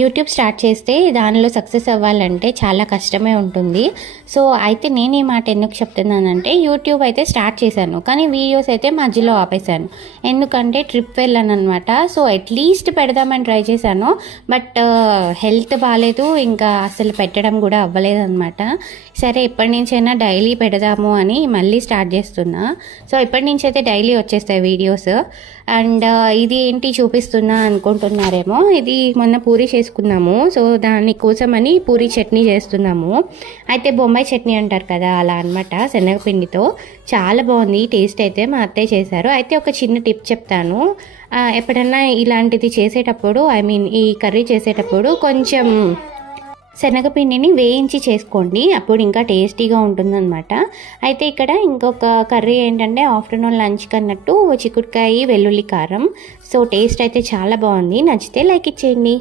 YouTube start చేస్తే దానిలో success అవ్వాలంటే చాలా కష్టమే ఉంటుంది. సో అయితే నేను ఈ మాట ఎందుకు చెప్తున్నానంటే, యూట్యూబ్ అయితే స్టార్ట్ చేశాను, కానీ వీడియోస్ అయితే మధ్యలో ఆపేశాను. ఎందుకంటే ట్రిప్ వెళ్ళాను అనమాట. సో అట్లీస్ట్ పెడదామని ట్రై చేశాను, బట్ హెల్త్ బాగాలేదు, ఇంకా అసలు పెట్టడం కూడా అవ్వలేదు అనమాట. సరే ఎప్పటి నుంచైనా డైలీ పెడదాము అని మళ్ళీ స్టార్ట్ చేస్తున్నా. సో ఇప్పటి నుంచి అయితే డైలీ వచ్చేస్తాయి వీడియోస్. అండ్ ఇది ఏంటి చూపిస్తున్నా అనుకుంటున్నారేమో, ఇది మొన్న పూరి చేసుకున్నాము. సో దానికోసమని పూరి చట్నీ చేస్తున్నాము. అయితే బొంబాయి చట్నీ అంటారు కదా, అలా అనమాట, శనగపిండితో. చాలా బాగుంది టేస్ట్ అయితే. మా అత్తయ్య చేశారు. అయితే ఒక చిన్న టిప్ చెప్తాను. ఎప్పుడన్నా ఇలాంటిది చేసేటప్పుడు, ఈ కర్రీ చేసేటప్పుడు కొంచెం శనగపిండిని వేయించి చేసుకోండి, అప్పుడు ఇంకా టేస్టీగా ఉంటుందన్నమాట. అయితే ఇక్కడ ఇంకొక కర్రీ ఏంటంటే, ఆఫ్టర్నూన్ లంచ్ కన్నట్టు చిక్కుడుకాయ వెల్లుల్లి కారం. సో టేస్ట్ అయితే చాలా బాగుంది. నచ్చితే లైక్ ఇచ్చేయండి.